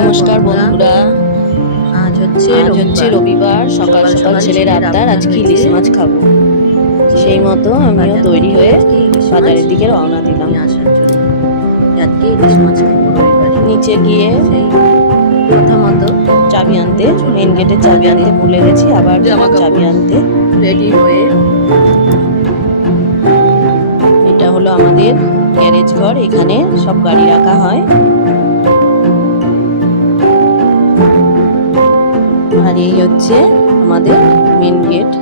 নমস্কার বন্ধুরা। আজ হচ্ছে আজ হচ্ছে রবিবার। সকাল সকাল ছেলের আবদার আজকে ইলিশ মাছ খাব। সেই মতো আমিও তৈরি হয়ে বাজারের দিকে রওনা দিলাম। আসার জন্য। আজকে ইলিশ মাছ খাব নিচে গিয়ে কথা মতো চাবি আনতে মেন গেটে চাবি আনতে ভুলে গেছি আবার চাবি আনতে। রেডি হয়ে এটা হলো আমাদের গ্যারেজ ঘর এখানে সব গাড়ি রাখা হয়। এই হচ্ছে আমাদের মেন গেট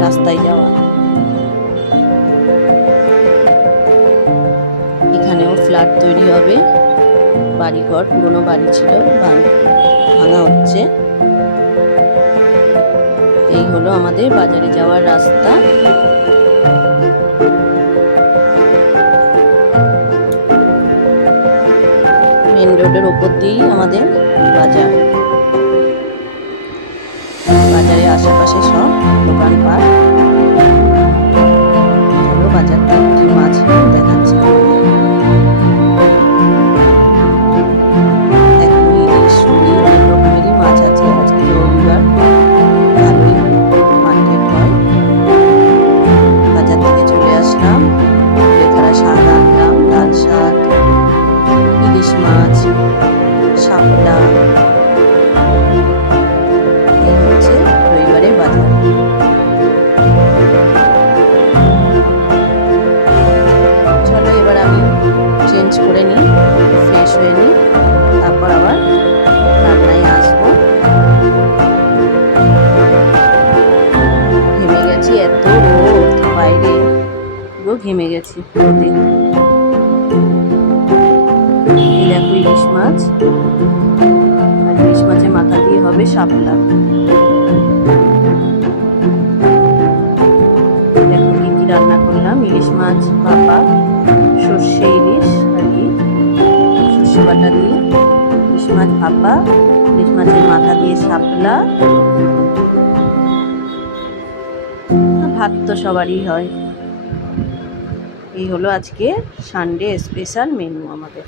রাস্তায় যাওয়া। এখানেও ফ্ল্যাট তৈরি হবে। বাড়িঘর, পুরনো বাড়ি ছিল ভাঙ- হচ্ছে। এই হলো আমাদের বাজারে যাওয়ার রাস্তা। মেন রোডের ওপর দিয়েই আমাদের বাজার। আশেপাশে সব দোকানপাট করে নিই ফ্রেশ হয়ে নিই, তারপর আবার রান্নায় আসব। ঘেমে গেছি, এত রোদ, বাইরে পুরো ঘেমে গেছি, রোদে। দেখো ইলিশ মাছ। আর ইলিশ মাছের মাথা দিয়ে হবে শাপলা। দেখো কি রান্না করলাম, ইলিশ মাছ ভাপা সর্ষে ইলিশ। বাটা দিয়ে, ইলিশ মাছ ভাপা, ইলিশ মাছের মাথা দিয়ে শাপলা। ভাত তো সবারই হয়। এই হলো আজকে সানডে স্পেশাল মেনু আমাদের।